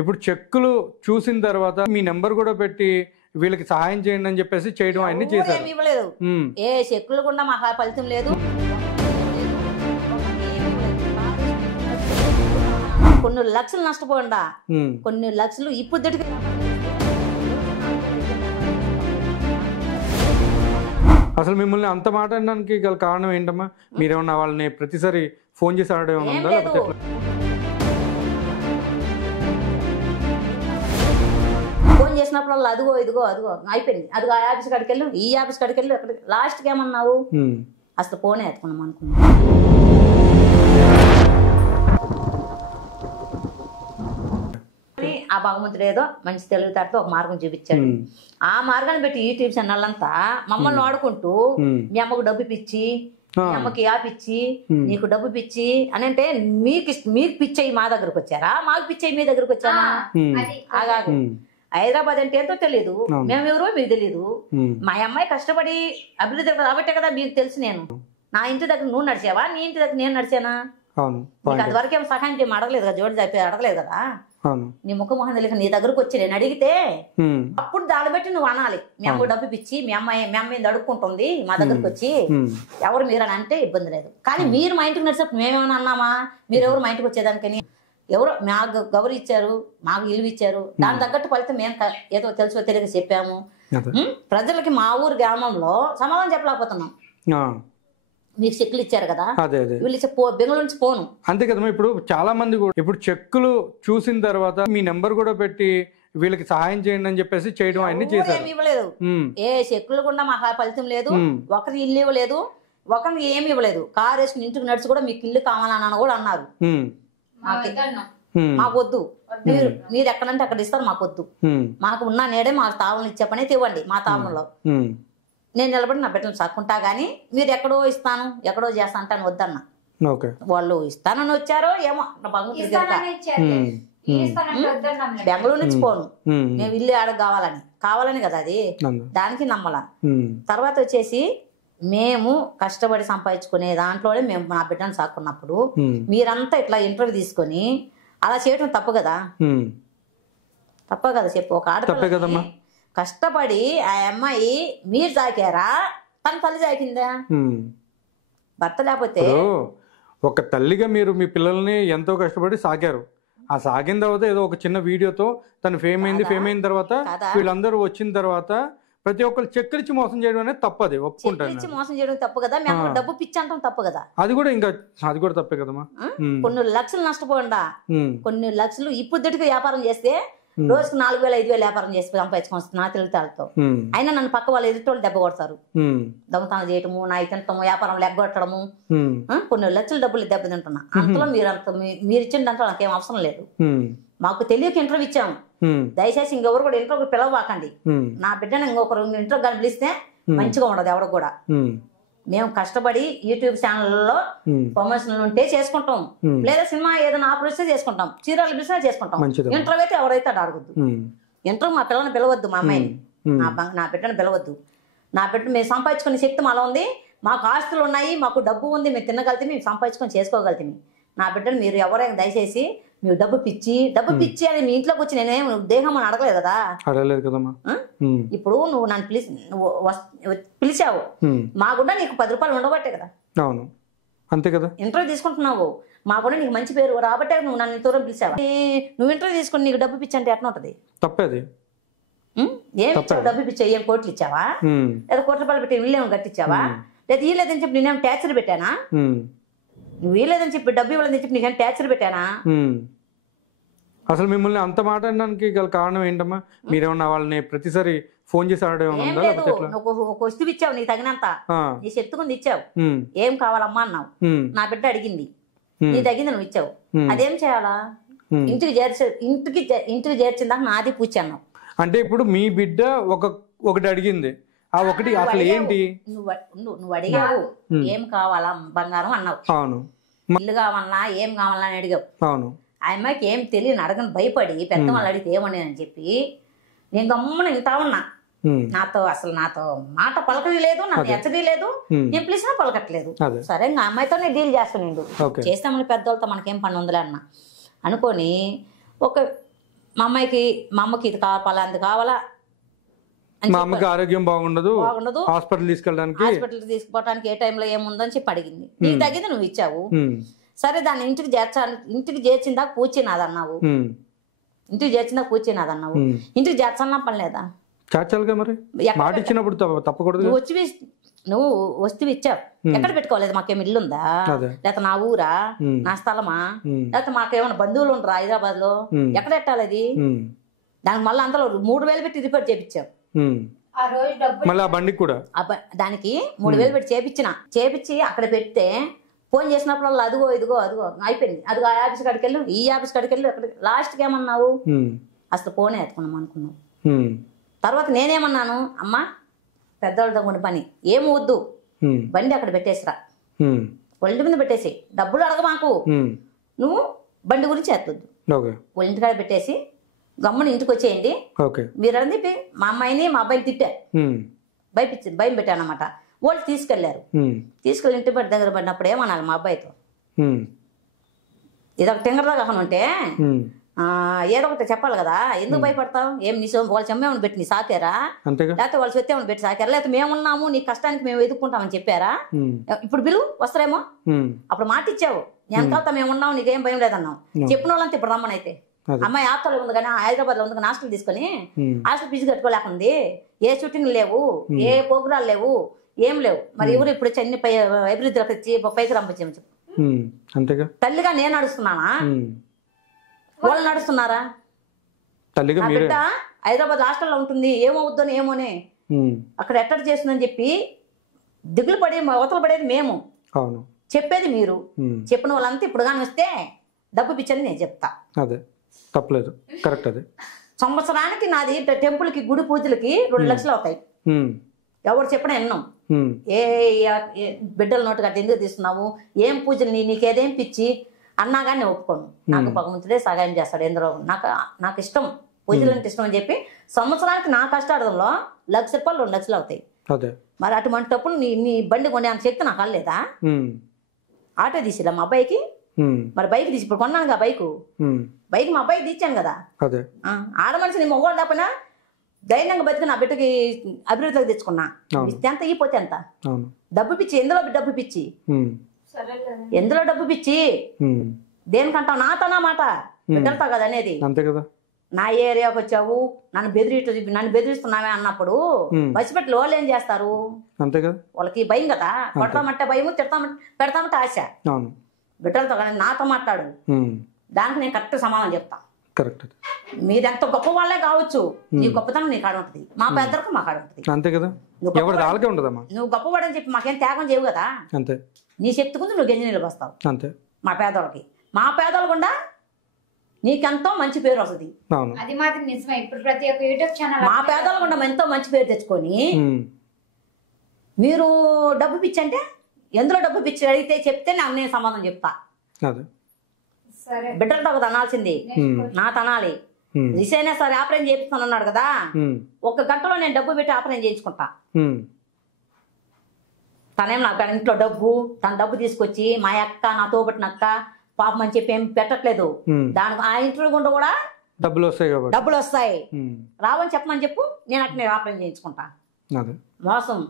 ఇప్పుడు చెక్కులు చూసిన తర్వాత మీ నెంబర్ కూడా పెట్టి వీళ్ళకి సహాయం చేయండి అని చెప్పేసి చేయడం అన్ని చేశారు. ఇవ్వలేదు, ఏ చెక్కులు కూడా మాకు ఫలితం లేదు. కొన్ని లక్షలు నష్టపోయిందా, కొన్ని లక్షలు ఇప్పుడు అసలు మిమ్మల్ని అంత మాట అనడానికి గల కారణం ఏంటమ్మా? మీరేమన్నా వాళ్ళని ప్రతిసారి ఫోన్ చేసి ఆడేమన్నా ఉందా? లేకపోతే ఫోన్ చేసినప్పుడు అదిగో ఇదిగో అదిగో అయిపోయింది, అదిగో ఆ ఆఫీస్ కాడికి వెళ్ళు, ఈ ఆఫీస్ కాడికి వెళ్ళు, అక్కడ లాస్ట్కి ఏమన్నావు అసలు ఫోనే ఎత్తుకున్నాం అనుకున్నాం. ఆ భగవంతుడు ఏదో మంచి తెలివితేటతో ఒక మార్గం చూపించాడు. ఆ మార్గాన్ని పెట్టి యూట్యూబ్ ఛానల్ అంతా మమ్మల్ని వాడుకుంటూ మీ అమ్మకు డబ్బు పిచ్చి, మీ అమ్మకి పిచ్చి, నీకు డబ్బు పిచ్చి అని అంటే మీకు పిచ్చయి మా దగ్గరకు వచ్చారా, మాకు పిచ్చయి మీ దగ్గరకు వచ్చానా? ఆగాదు. హైదరాబాద్ అంటే ఏంటో తెలియదు, మేమెవరో మీకు తెలీదు. మా అమ్మాయి కష్టపడి అభివృద్ధి కాబట్టే కదా మీకు తెలుసు. నేను నా ఇంటి దగ్గర నువ్వు నడిచావా, నీ ఇంటి దగ్గర నేను నడిచానా? నీకు అది వరకేం సహాయం చేయమని అడగలేదు కదా, జోడి చెప్పి అడగలేదు కదా. నీ ముఖమొహం తెలియక నీ దగ్గరకు వచ్చి నేను అడిగితే అప్పుడు దాన్ని బట్టి నువ్వు అనాలి, మీ అమ్మ డబ్బు పిచ్చి, మీ అమ్మాయి అడుక్కుంటుంది మా దగ్గరకు వచ్చి, ఎవరు మీరు అని అంటే ఇబ్బంది లేదు. కానీ మీరు మా ఇంటికి నడిచినప్పుడు మేమేమైనా అన్నామా? మీరెవరు మా ఇంటికి వచ్చేదానికని? ఎవరో మాకు గౌరవ ఇచ్చారు, మాకు ఇల్లు ఇచ్చారు, దాని తగ్గట్టు ఫలితం మేము ఏదో తెలుసో తెలియక చెప్పాము. ప్రజలకి మా ఊరు గ్రామంలో సమాధానం చెప్పలేకపోతున్నాం. మీకు చెక్కులు ఇచ్చారు కదా, వీళ్ళు బెంగళూరు నుంచి పోను అంతే కదమ్మా. ఇప్పుడు చాలా మంది కూడా ఇప్పుడు చెక్కులు చూసిన తర్వాత మీ నెంబర్ కూడా పెట్టి వీళ్ళకి సహాయం చేయండి అని చెప్పేసి చేయడం అన్ని చేశారు. ఏమి ఇవ్వలేదు, ఏ చెక్కులు కూడా మాకు ఫలితం లేదు. ఒకరి ఇల్లు ఇవ్వలేదు, ఒకరికి ఏమి ఇవ్వలేదు. కారు వేసుకుని ఇంటికి నడిచి కూడా మీకు ఇల్లు కావాలని కూడా అన్నారు. మాకు వద్దు, మీరు ఎక్కడంటే అక్కడ ఇస్తారు, మాకు వద్దు. మాకు ఉన్న నేడే మాకు తావలను ఇచ్చే పని ఇవ్వండి. మా తావలంలో నేను నిలబడి నా బిడ్డలు చక్కుంటా గానీ మీరు ఎక్కడో ఇస్తాను ఎక్కడో చేస్తా అంటాను వద్దన్నా. వాళ్ళు ఇస్తానని వచ్చారో ఏమో, బెంగళూరు నుంచి పోను, మేము ఇల్లు ఆడకు కావాలని కదా అది, దానికి నమ్మలా. తర్వాత వచ్చేసి మేము కష్టపడి సంపాదించుకునే దాంట్లోనే మేము నా బిడ్డను సాక్కున్నప్పుడు మీరంతా ఇట్లా ఇంటర్వ్యూ తీసుకొని అలా చేయటం తప్పు కదా? తప్ప కదా చెప్పు? ఒక ఆడపిల్ల కష్టపడి ఆ అమ్మాయి మీరు సాకారా, తన తల్లి సాకిందా? భర్త లేకపోతే ఒక తల్లిగా మీరు మీ పిల్లల్ని ఎంతో కష్టపడి సాకారు. ఆ సాగిన తర్వాత ఏదో ఒక చిన్న వీడియోతో తను ఫేమ్ అయిన తర్వాత వీళ్ళందరూ వచ్చిన తర్వాత ప్రతి ఒక్కరు చెక్కులు ఇచ్చి మోసం చేయడం అనేది తప్పది, ఒప్పుకుంటాను. మోసం చేయడం తప్పు కదా, మేము డబ్బు పిచ్చి అంటాం తప్పు కదా. అది కూడా తప్పే కదమ్మా. కొన్ని లక్షలు నష్టపోయిందా, కొన్ని లక్షలు ఇప్పుడు వ్యాపారం చేస్తే రోజుకు 4,000 5,000 వ్యాపారం చేసి సంపాదించుకొని నా తెలివితేటలతో. అయినా నన్ను పక్క వాళ్ళు ఎదుటోళ్ళు దెబ్బ కొడతారు. దొంగతనం చేయటము, నా తింటము, వ్యాపారం లెగ్గొట్టడము, కొన్ని లక్షల డబ్బులు దెబ్బ తింటున్నా. అంతలో మీరు ఇచ్చిన దాంట్లో నాకేం అవసరం లేదు. మాకు తెలియక ఇంటర్వ్యూ ఇచ్చాము, దయచేసి ఇంకెవరు కూడా ఇంటర్వ్యూ పిలవకండి. నా బిడ్డను ఇంకొకరు ఇంటర్వ్యూ కానీ పిలిస్తే మంచిగా ఉండదు ఎవరికి కూడా. మేము కష్టపడి యూట్యూబ్ ఛానల్లో ప్రమోషన్లు ఉంటే చేసుకుంటాం, లేదా సినిమా ఏదైనా ఆపరేషన్ చేసుకుంటాం, చీరలు బిజినెస్ చేసుకుంటాం. ఇంటర్వ్యూ అయితే ఎవరైతే అడగద్దు. ఇంటర్వ్యూ మా పిల్లల్ని పిలవద్దు, మా అమ్మాయిని నా బిడ్డను పిలవద్దు. నా బిడ్డ మేము సంపాదించుకునే శక్తి మాలో ఉంది, మాకు ఆస్తులు ఉన్నాయి, మాకు డబ్బు ఉంది, మేము తినగలితే మేము సంపాదించుకొని చేసుకోగలుగుతాం. నా బిడ్డను మీరు ఎవరైనా దయచేసి మీరు డబ్బు పిచ్చి అని మీ ఇంట్లోకి వచ్చి నేనేం దేహం అని అడగలేదు కదా. ఇప్పుడు నువ్వు నన్ను పిలిచావు, మాకుండా నీకు 10 రూపాయలు ఉండబట్టే కదా. అవును, అంతే కదా. ఇంటర్వ్యూ తీసుకుంటున్నావు, మాకుండా నీకు మంచి పేరు రాబట్టే నువ్వు నన్ను దూరం పిలిచావా. నువ్వు ఇంటర్వ్యూ తీసుకుని నీకు డబ్బు పిచ్చి అంటే ఎట్లా ఉంటది? తప్పేది. ఏం ఇచ్చావు? డబ్బు పిచ్చావు? ఏం కోట్లు ఇచ్చావా? లేదా కోట్ల రూపాయలు పెట్టి ఇల్లేమో కట్టించావా? లేదా ఇవ్వలేదని చెప్పి నేనేం ట్యాక్సీలు పెట్టానా? నువ్వు ఇవ్వలేదని చెప్పి డబ్బు ఇవ్వలేదని చెప్పి నీకేం ట్యాక్సీలు పెట్టానా? అసలు మిమ్మల్ని అంత మాట అనడానికి గల కారణం ఏంటమ్మా? మీరేమన్నా వాళ్ళని ప్రతిసారి ఫోన్ చేసి ఆడేమన్నా? ఒక వస్తువు ఇచ్చావు, నీకు తగినంత నీ చెత్తుకుంది ఇచ్చావు. ఏం కావాలమ్మా అన్నావు, నా బిడ్డ అడిగింది, నీ తగింది నువ్వు ఇచ్చావు. అదేం చేయాలా? ఇంటికి చేర్చిన దాకా నాది పూచి అన్నావు. అంటే ఇప్పుడు మీ బిడ్డ ఒకటి అడిగింది, ఆ ఒకటి అసలు ఏంటి? నువ్వు అడిగావు ఏం కావాలా బంగారం అన్నావు. అవును. ఇల్లు కావాలన్నా ఏం కావాలన్నా అని అడిగావు. అవును. ఆ అమ్మాయికి ఏం తెలియని అడగని భయపడి పెద్ద వాళ్ళు అడిగితే ఏమని అని చెప్పి నేను గమ్మున ఇంతా ఉన్నా. నాతో మాట పలకది లేదు, నన్ను ఎచ్చది లేదు, నేను పిలిచినా పలకట్లేదు. సరే ఇంకా అమ్మాయితోనే డీల్ చేస్తున్నాడు, చేస్తామని పెద్దవాళ్ళతో మనకేం పని ఉందిలే అనుకొని మా అమ్మకి ఇది కావాలి, పలాంది కావాలా, మా అమ్మకి ఆరోగ్యం బాగుండదు, హాస్పిటల్ తీసుకుపోవడానికి ఏ టైంలో ఏముందని చెప్పి అడిగింది. నీకు తగ్గింది నువ్వు ఇచ్చావు, సరే దాన్ని ఇంటికి చేర్చిందా కూర్చున్నాదన్నావు, ఇంటికి చేర్చిందా కూర్చున్నాదన్నావు, ఇంటికి చేర్చన్నా పని లేదా? చేర్చాలిగా మరి, మాట ఇచ్చినప్పుడు తప్పకూడదు. నువ్వు వస్తువు ఇచ్చావు, ఎక్కడ పెట్టుకోలేదు? మాకేం ఇల్లు ఉందా, లేకపోతే నా ఊరా, నా స్థలమా, లేకపోతే మాకేమైనా బంధువులు ఉండరా హైదరాబాద్ లో, ఎక్కడ పెట్టాలి అది? దానికి మళ్ళీ అందులో 3,000 పెట్టి రిపేర్ చేపించావు. మళ్ళీ ఆ బండికి కూడా దానికి 3,000 పెట్టి చేపించి అక్కడ పెడితే ఫోన్ చేసినప్పుడు వాళ్ళు అదిగో ఇదిగో అయిపోయింది, అదిగో ఆ ఆఫీస్ కాడికి వెళ్ళు, ఈ ఆఫీస్ కాడికి వెళ్ళు, అక్కడ లాస్ట్కి ఏమన్నావు? అసలు ఫోనే ఎత్తుకున్నాం అనుకున్నావు. తర్వాత నేనేమన్నాను, అమ్మా పెద్దవాళ్ళతో కొన్ని పని ఏమి వద్దు, బండి అక్కడ పెట్టేసిరా, ఒళ్ళ మీద పెట్టేసి డబ్బులు అడగ మాకు, నువ్వు బండి గురించి ఎత్తొద్దు, వాళ్ళ ఇంటికాడ పెట్టేసి గమ్ముని ఇంటికి వచ్చేయండి. మీరు అని చెప్పి మా అమ్మాయిని మా అబ్బాయిని తిట్టారు, భయం పెట్టాను అనమాట. వాళ్ళు తీసుకెళ్లారు, తీసుకెళ్ళి ఇంటి దగ్గర పడినప్పుడు ఏమనాలి మా అబ్బాయితో, ఇదొక తింగరదా కాకుండా ఉంటే ఏదో ఒకటి చెప్పాలి కదా, ఎందుకు భయపడతావు? ఏం నీ వాళ్ళ చెమ్మేమని పెట్టి నీ సాకారా, లేకపోతే వాళ్ళ సొత్తు ఏమని పెట్టి సాకారా, లేకపోతే మేమున్నాము నీ కష్టానికి మేము ఎదుర్కొంటామని చెప్పారా? ఇప్పుడు బిల్లు వస్తారేమో, అప్పుడు మాట ఇచ్చావు, నేను వెళ్తా మేమున్నావు, నీకేం భయం లేదన్నావు. చెప్పిన వాళ్ళంతా ఇప్పుడు రమ్మనైతే అమ్మాయి ఆప్తాలో ఉంది కానీ హైదరాబాద్ లో ఉంది కానీ హాస్టల్ తీసుకొని హాస్టల్ ఫీజు కట్టుకోలేకుంది, ఏ షూటింగ్ లేవు, ఏ ప్రోగ్రాలు లేవు, ఏం లేవు. మరి ఎవరు ఇప్పుడు చెన్ని అభివృద్ధిలోకి వచ్చి పైకి రంపించు. తల్లిగా నేను నడుస్తున్నానా, వాళ్ళు నడుస్తున్నారా? బిడ్డ హైదరాబాద్ హాస్టల్లో ఉంటుంది, ఏమవుద్దని ఏమోనే అక్కడ ఎట్టడి చేస్తుందని చెప్పి దిగులు పడి అవతల పడేది మేము, చెప్పేది మీరు. చెప్పిన వాళ్ళంతా ఇప్పుడు కానీ వస్తే డబ్బు పిచ్చని నేను చెప్తా, అదే తప్పలేదు, కరెక్ట్. అదే సంవత్సరానికి నాది టెంపుల్కి గుడి పూజలకి 2 లక్షలు అవుతాయి. ఎవరు చెప్పినా విన్నాం, ఏ బిడ్డల నోటు గట్ట ఎందుకు తీస్తున్నావు, ఏం పూజలు నీకేదేం పిచ్చి అన్నా కానీ నేను ఒప్పుకోను. నాకు భగవంతుడే సహాయం చేస్తాడు, ఎందులో నాకు ఇష్టం, పూజలు అంటే ఇష్టం అని చెప్పి సంవత్సరానికి నా కష్టార్థంలో 1,00,000 రూపాయలు 2 లక్షలు అవుతాయి. మరి అటువంటిప్పుడు నీ బండి కొనే అంత శక్తి నాకు అల్లేదా? ఆటో తీసిరా మా అబ్బాయికి, మరి బైక్ తీసి ఇప్పుడు కొన్నాను బైక్ మా అబ్బాయికి తీర్చాను కదా. ఆడ మనిషి నీ మొగోళ్ళు తప్పనా ధైర్యంగా బతికి నా బిడ్డకి అభివృద్ధిలోకి తెచ్చుకున్నా. ఎంత ఈపోతే ఎంత డబ్బు పిచ్చి, ఎందులో డబ్బు పిచ్చి, ఎందులో డబ్బు పిచ్చి, దేనికంటావు? నాతోనా మాట బిడ్డలతో కదా అనేది. నా ఏరియాకి వచ్చావు, నన్ను బెదిరిస్తున్నావే అన్నప్పుడు పసిపెట్టలు వాళ్ళు ఏం చేస్తారు? వాళ్ళకి భయం కదా, కొడతామంటే భయము, పెడతామంటే ఆశ. బిడ్డలతో కానీ నాతో మాట్లాడు, దానికి నేను కరెక్ట్ సమాధానం చెప్తా. మీరెంత గొప్ప వాళ్ళే కావచ్చు, నీ గొప్పతనం నీ కాడ ఉంటుంది, మా పెద్దలకు మా కాడ ఉంటుంది. నువ్వు గొప్పవాడని చెప్పి మాకేం త్యాగం చేయవు కదా, నీ శక్తి ముందు నువ్వు గెంజి నిలబస్తావు. మా పేదవాళ్ళకి, మా పేదవాళ్ళు కూడా నీకెంతో మంచి పేరు వస్తుంది. అది మాత్రం నిజమే. ఇప్పుడు ప్రతి ఒక్క యూట్యూబ్ ఛానల్ మా పేదవాళ్ళు కూడా ఎంతో మంచి పేరు తెచ్చుకొని మీరు డబ్బు పిచ్చి అంటే ఎందులో డబ్బు పిచ్చి అడిగితే చెప్తే నేను సమాధానం చెప్తా. బిడ్డలతో కదా అనాల్సింది, నా తనాలి. రిసైనా సరే ఆపరేషన్ చేపిస్తాను అన్నాడు కదా, 1 గంటలో నేను డబ్బు పెట్టి ఆపరేషన్ చేయించుకుంటా. తనేం నాకు ఇంట్లో డబ్బు, తన డబ్బు తీసుకొచ్చి మా అక్క నా తోబట్టిన అక్క పాపం అని చెప్పి ఏం పెట్టట్లేదు. దానికి ఆ ఇంట్లో గుండా కూడా డబ్బులు వస్తాయి, రావని చెప్పమని చెప్పు, నేను అట్లా ఆపరేషన్ చేయించుకుంటా. మోసం